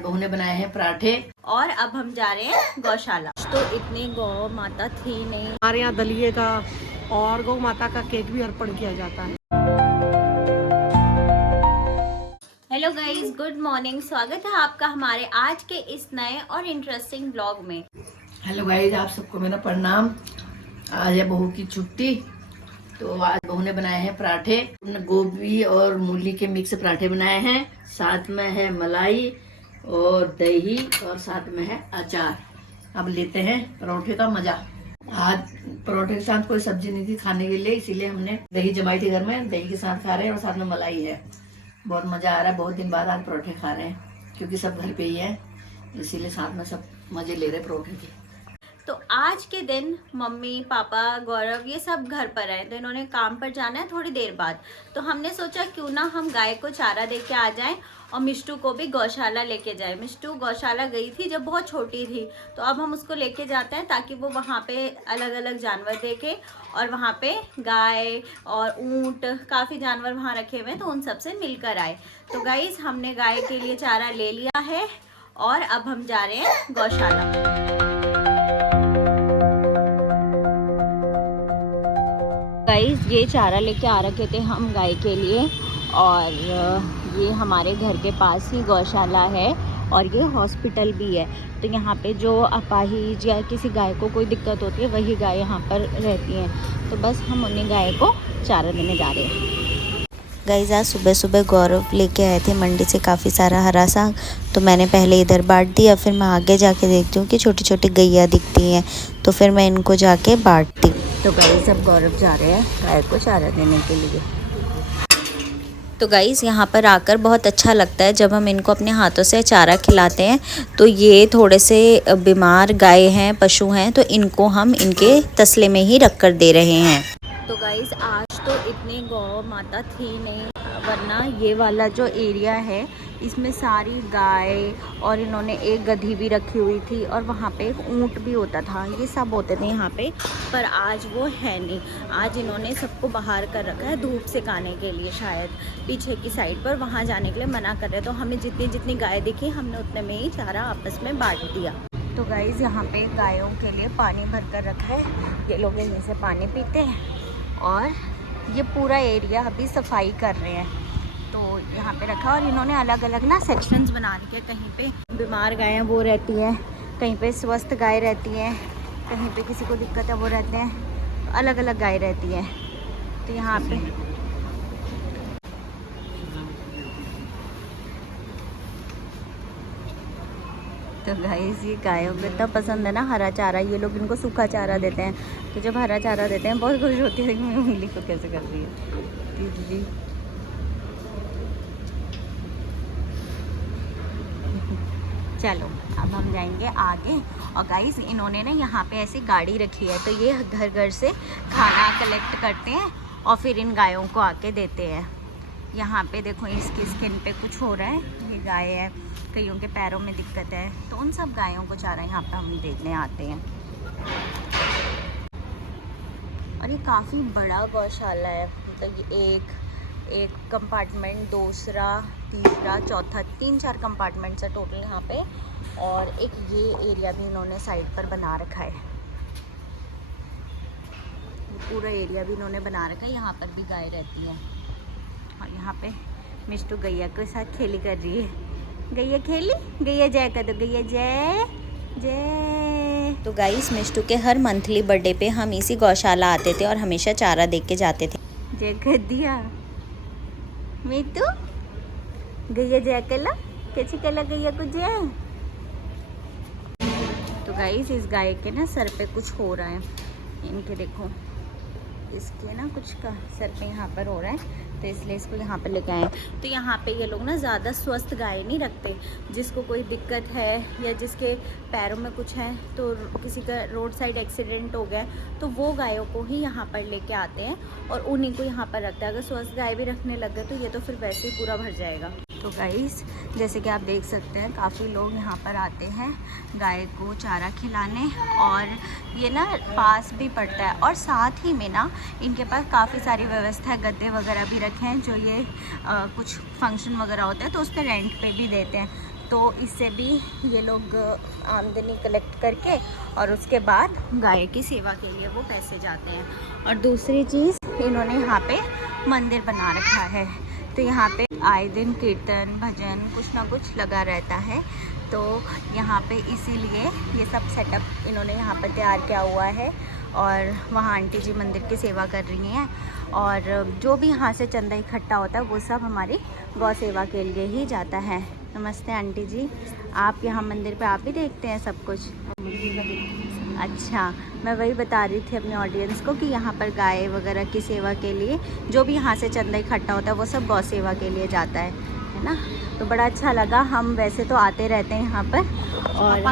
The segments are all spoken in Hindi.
बहू ने बनाए हैं पराठे और अब हम जा रहे हैं गौशाला। तो इतनी गौ माता थी नहीं। हमारे यहाँ दलिये का और गौ माता का केक भी अर्पण किया जाता है। Hello guys, good morning. स्वागत है आपका हमारे आज के इस नए और इंटरेस्टिंग ब्लॉग में। हेलो गाइस, आप सबको मेरा प्रणाम। आज है बहू की छुट्टी, तो आज बहू ने बनाए हैं पराठे। गोभी और मूली के मिक्स पराठे बनाए हैं, साथ में है मलाई और दही और साथ में है अचार। अब लेते हैं परोठे का मजा। आज परोठे के साथ कोई सब्जी नहीं थी खाने के लिए, इसीलिए हमने दही जमाई थी घर में, दही के साथ खा रहे हैं और साथ में मलाई है। बहुत मजा आ रहा है, बहुत दिन बाद आज परोठे खा रहे हैं क्योंकि सब घर पे ही है, इसीलिए साथ में सब मजे ले रहे हैं परोठे के। तो आज के दिन मम्मी पापा गौरव ये सब घर पर आए, तो इन्होंने काम पर जाना है थोड़ी देर बाद। तो हमने सोचा क्यों ना हम गाय को चारा दे के आ जाएं और मिष्टू को भी गौशाला लेके जाए। मिष्टू गौशाला गई थी जब बहुत छोटी थी, तो अब हम उसको लेके जाते हैं ताकि वो वहाँ पे अलग अलग जानवर देखे। और वहाँ पे गाय और ऊँट काफ़ी जानवर वहाँ रखे हुए हैं, तो उन सब से मिलकर आए। तो गाइस, हमने गाय के लिए चारा ले लिया है और अब हम जा रहे हैं गौशाला। गाइस, ये चारा लेके आ रखे थे हम गाय के लिए, और ये हमारे घर के पास ही गौशाला है और ये हॉस्पिटल भी है। तो यहाँ पे जो अपाहिज या किसी गाय को कोई दिक्कत होती है, वही गाय यहाँ पर रहती हैं। तो बस हम उन्हीं गाय को चारा देने जा रहे हैं। गाइस, आज सुबह सुबह गौरव लेके आए थे मंडी से काफ़ी सारा हरा साग, तो मैंने पहले इधर बांट दिया। फिर मैं आगे जाके देखती हूँ कि छोटी छोटी गैया दिखती हैं, तो फिर मैं इनको जाके बांटती। तो गाइस, अब गौरव जा रहे हैं गाय को चारा देने के लिए। तो गाइस, यहाँ पर आकर बहुत अच्छा लगता है जब हम इनको अपने हाथों से चारा खिलाते हैं। तो ये थोड़े से बीमार गाय हैं, पशु हैं, तो इनको हम इनके तसले में ही रख कर दे रहे हैं। तो गाइस, आज तो इतनी गौ माता थी नहीं, वरना ये वाला जो एरिया है इसमें सारी गाय और इन्होंने एक गधी भी रखी हुई थी और वहाँ पे एक ऊँट भी होता था। ये सब होते थे यहाँ पे, पर आज वो है नहीं। आज इन्होंने सबको बाहर कर रखा है धूप सिकाने के लिए, शायद पीछे की साइड पर वहाँ जाने के लिए मना कर रहे। तो हमें जितनी जितनी गाय दिखी हमने उतने में ही चारा आपस में बांट दिया। तो गाइस, यहाँ पे गायों के लिए पानी भर कर रखा है, ये लोग इन्हीं से पानी पीते हैं। और ये पूरा एरिया अभी सफाई कर रहे हैं, तो यहाँ पे रखा। और इन्होंने अलग अलग ना सेक्शंस बना रखे हैं। कहीं पे बीमार गायें वो रहती हैं, कहीं पे स्वस्थ गाय रहती हैं, कहीं पे किसी को दिक्कत है वो रहते हैं, तो अलग अलग गाय रहती हैं। तो यहाँ पे तो गाइस, ये गायों को इतना पसंद है ना हरा चारा। ये लोग इनको सूखा चारा देते हैं, तो जब हरा चारा देते हैं बहुत खुश होती है। मैं उंगली को कैसे कर रही है दीदी। चलो, अब हम जाएंगे आगे। और गाइस, इन्होंने ना यहाँ पे ऐसी गाड़ी रखी है, तो ये घर घर से खाना कलेक्ट करते हैं और फिर इन गायों को आके देते हैं। यहाँ पे देखो, इसकी स्किन पे कुछ हो रहा है, ये गाय है, कईयों के पैरों में दिक्कत है, तो उन सब गायों को चारा यहाँ पे हम देखने आते हैं। और ये काफ़ी बड़ा गौशाला है, मतलब ये एक कंपार्टमेंट, दूसरा, तीसरा, चौथा, 3-4 कंपार्टमेंट्स है टोटल यहाँ पे। और एक ये एरिया भी इन्होंने साइड पर बना रखा है, पूरा एरिया भी इन्होंने बना रखा है। यहाँ पर भी गाय रहती है। और यहाँ पे मिष्टू गैया के साथ खेली कर रही है। गैया खेली, गैया जय कर दो, गैया जय जय। तो गाइस, मिष्टू के हर मंथली बर्थडे पे हम इसी गौशाला आते थे और हमेशा चारा दे के जाते थे। जय कर दिया मीतू, गैया जय कला, कैसी कला गैया को जय। तो गाइस, इस गाय के ना सर पे कुछ हो रहा है, इनके देखो, इसके ना कुछ का सर पे यहाँ पर हो रहा है, तो इसलिए इसको यहाँ पे लेके आए। तो यहाँ पे ये लोग ना ज़्यादा स्वस्थ गाय नहीं रखते। जिसको कोई दिक्कत है या जिसके पैरों में कुछ है, तो किसी का रोड साइड एक्सीडेंट हो गया, तो वो गायों को ही यहाँ पर लेके आते हैं और उन्हीं को यहाँ पर रखते हैं। अगर स्वस्थ गाय भी रखने लग गए तो ये तो फिर वैसे ही पूरा भर जाएगा। तो गाइस, जैसे कि आप देख सकते हैं, काफ़ी लोग यहाँ पर आते हैं गाय को चारा खिलाने, और ये ना पास भी पड़ता है। और साथ ही में ना इनके पास काफ़ी सारी व्यवस्था है, गद्दे वगैरह भी रखे हैं, जो ये कुछ फंक्शन वगैरह होते हैं तो उस पर रेंट पे भी देते हैं। तो इससे भी ये लोग आमदनी कलेक्ट करके और उसके बाद गाय की सेवा के लिए वो पैसे जाते हैं। और दूसरी चीज़, इन्होंने यहाँ पे मंदिर बना रखा है, तो यहाँ पे आए दिन कीर्तन भजन कुछ ना कुछ लगा रहता है। तो यहाँ पे इसीलिए ये सब सेटअप इन्होंने यहाँ पर तैयार किया हुआ है। और वहाँ आंटी जी मंदिर की सेवा कर रही हैं, और जो भी यहाँ से चंदा इकट्ठा होता है वो सब हमारी गौ सेवा के लिए ही जाता है। नमस्ते आंटी जी, आप यहाँ मंदिर पे आप भी देखते हैं सब कुछ? अच्छा, मैं वही बता रही थी अपने ऑडियंस को कि यहाँ पर गाय वगैरह की सेवा के लिए जो भी यहाँ से चंदा इकट्ठा होता है वो सब गौ सेवा के लिए जाता है ना। तो बड़ा अच्छा लगा। हम वैसे तो आते रहते हैं यहाँ पर, और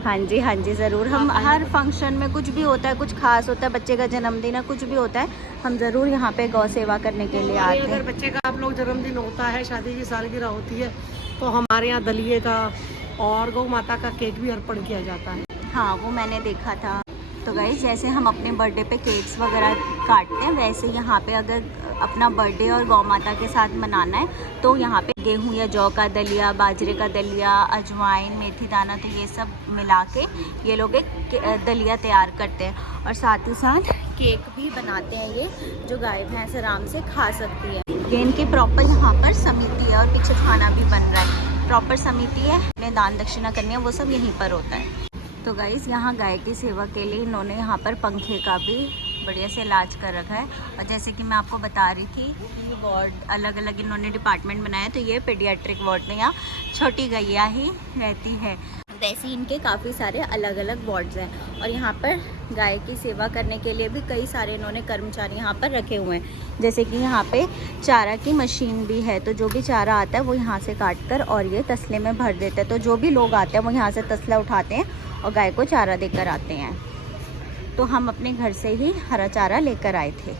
हाँ जी ज़रूर। हम हर फंक्शन में कुछ भी होता है, कुछ खास होता है, बच्चे का जन्मदिन है, कुछ भी होता है, हम ज़रूर यहाँ पे गौ सेवा करने के लिए आते हैं। अगर बच्चे का आप लोग जन्मदिन होता है, शादी की सालगिरह होती है, तो हमारे यहाँ दलिए का और गौ माता का केक भी अर्पण किया जाता है। हाँ, वो मैंने देखा था। तो गाइस, जैसे हम अपने बर्थडे पे केक्स वगैरह काटते हैं, वैसे यहाँ पे अगर अपना बर्थडे और गौ माता के साथ मनाना है तो यहाँ पे गेहूं या जौ का दलिया, बाजरे का दलिया, अजवाइन, मेथी दाना, तो ये सब मिला के ये लोग एक दलिया तैयार करते हैं। और साथ ही साथ केक भी बनाते हैं ये, जो गाय भैंस आराम से खा सकती है। ये इनकी प्रॉपर यहाँ पर समिति है, और पीछे खाना भी बन रहा है। प्रॉपर समिति है, इन्हें दान दक्षिणा करनी है, वो सब यहीं पर होता है। तो गाइस, यहाँ गाय की सेवा के लिए इन्होंने यहाँ पर पंखे का भी बढ़िया से इलाज कर रखा है। और जैसे कि मैं आपको बता रही थी, ये वार्ड अलग अलग इन्होंने डिपार्टमेंट बनाया। तो ये पीडियाट्रिक वार्ड में यहाँ छोटी गैया ही रहती है, वैसे इनके काफ़ी सारे अलग अलग वार्ड्स हैं। और यहाँ पर गाय की सेवा करने के लिए भी कई सारे इन्होंने कर्मचारी यहाँ पर रखे हुए हैं। जैसे कि यहाँ पे चारा की मशीन भी है, तो जो भी चारा आता है वो यहाँ से काट कर और ये तसले में भर देते हैं। तो जो भी लोग आते हैं वो यहाँ से तसला उठाते हैं और गाय को चारा देकर आते हैं। तो हम अपने घर से ही हरा चारा लेकर आए थे।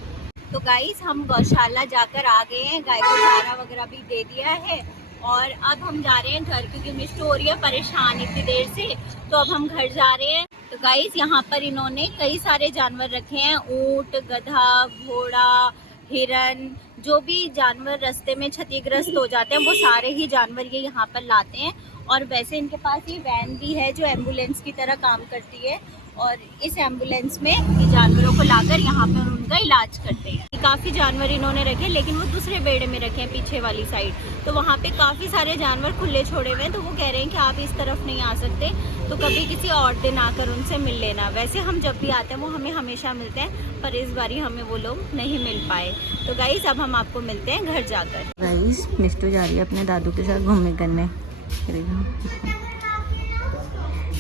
तो गाइस, हम गौशाला जाकर आ गए हैं, गाय को चारा वगैरह भी दे दिया है, और अब हम जा रहे हैं घर, क्योंकि मिष्टू हो रही है परेशान इतनी देर से। तो अब हम घर जा रहे हैं। तो गाइस, यहाँ पर इन्होंने कई सारे जानवर रखे हैं, ऊंट, गधा, घोड़ा, हिरन, जो भी जानवर रास्ते में क्षतिग्रस्त हो जाते हैं वो सारे ही जानवर ये यहाँ पर लाते हैं। और वैसे इनके पास ये वैन भी है जो एम्बुलेंस की तरह काम करती है, और इस एम्बुलेंस में ये जानवरों को लाकर यहाँ पर उनका इलाज करते हैं। काफ़ी जानवर इन्होंने रखे, लेकिन वो दूसरे बेड़े में रखे हैं पीछे वाली साइड। तो वहाँ पे काफ़ी सारे जानवर खुले छोड़े हुए हैं, तो वो कह रहे हैं कि आप इस तरफ नहीं आ सकते, तो कभी किसी और दिन आकर उनसे मिल लेना। वैसे हम जब भी आते हैं वो हमें हमेशा मिलते हैं, पर इस बारी हमें वो लोग नहीं मिल पाए। तो गाइस, अब हम आपको मिलते हैं घर जाकर। गाइस, मिष्टू जा रही है अपने दादू के साथ घूमने करने।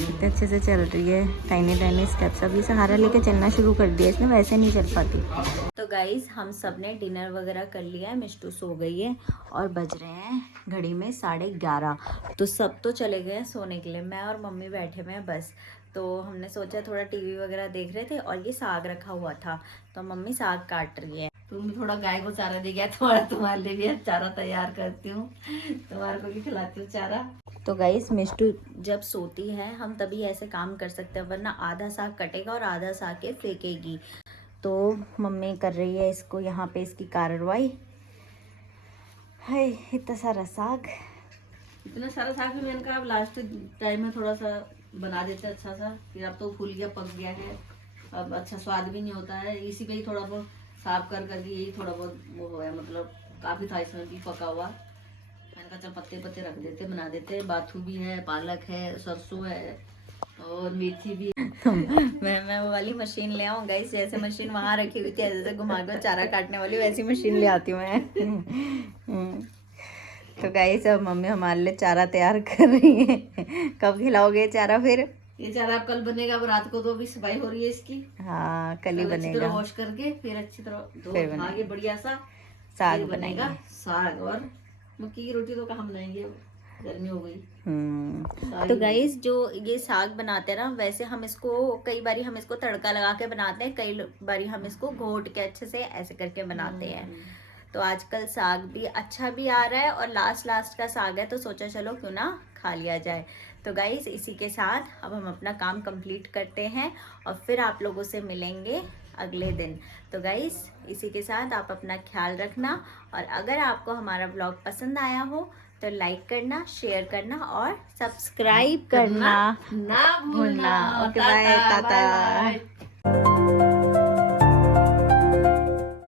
इतने अच्छे से चल रही है, टाइनी स्टेप्स। अभी सहारा लेके चलना शुरू कर दिया इसने, वैसे नहीं चल पाती। तो गाइस, हम सब ने डिनर वगैरह कर लिया है, मिष्टू सो गई है, और बज रहे हैं घड़ी में 11:30। तो सब तो चले गए हैं सोने के लिए, मैं और मम्मी बैठे हुए हैं बस। तो हमने सोचा थोड़ा टीवी वगैरह देख रहे थे, और ये साग रखा हुआ था, तो मम्मी साग काट रही है। तुम थोड़ा गाय को चारा दे गया, थोड़ा तुम्हारे लिए भी चारा तैयार करती हूँ, तुम्हारे को भी खिलाती हूँ चारा। तो गाइस, मिष्टू जब सोती है हम तभी ऐसे काम कर सकते हैं, वरना आधा साग कटेगा और आधा साग के फेंकेगी। तो मम्मी कर रही है इसको यहाँ पे इसकी कार्रवाई। है इतना सारा साग भी मैंने कहा अब लास्ट टाइम में थोड़ा सा बना देते अच्छा सा, फिर अब तो फूल गया, पक गया है, अब अच्छा स्वाद भी नहीं होता है। इसी पे ही थोड़ा बहुत साफ कर करके यही थोड़ा बहुत वो हो गया, मतलब काफ़ी था इसमें भी पका हुआ। मैंने कहा चल पत्ते पत्ते रख देते, बना देते। बाथू भी है, पालक है, सरसों है और मेथी भी है। मैं वो वाली मशीन ले आऊँ गाइस, जैसे मशीन वहाँ रखी हुई थी ऐसे घुमा कर चारा काटने वाली, वैसी मशीन ले आती हूँ मैं। तो गाइस, अब मम्मी हमारे लिए चारा तैयार कर रही है। कब खिलाओगे चारा फिर? ये चारा अब कल बनेगा, अब रात को तो अभी सफाई हो रही है इसकी। हाँ, कल ही बनेगा। अच्छी तरह वॉश करके फिर अच्छी तरह आगे बढ़िया सा साग बनेगा। साग और मक्की की रोटी तो कहाँ बनाएंगे, गर्मी हो गई। तो गाइस, जो ये साग बनाते हैं ना, वैसे हम इसको कई बारी हम इसको तड़का लगा के बनाते हैं, कई बारी हम इसको घोट के अच्छे से ऐसे करके बनाते हैं। तो आजकल साग भी अच्छा भी आ रहा है, और लास्ट का साग है, तो सोचा चलो क्यों ना खा लिया जाए। तो गाइस, इसी के साथ अब हम अपना काम कंप्लीट करते हैं और फिर आप लोगों से मिलेंगे अगले दिन। तो गाइस, इसी के साथ आप अपना ख्याल रखना, और अगर आपको हमारा ब्लॉग पसंद आया हो तो लाइक करना, शेयर करना और सब्सक्राइब करना ना भूलना। Okay bye, tata. बाय।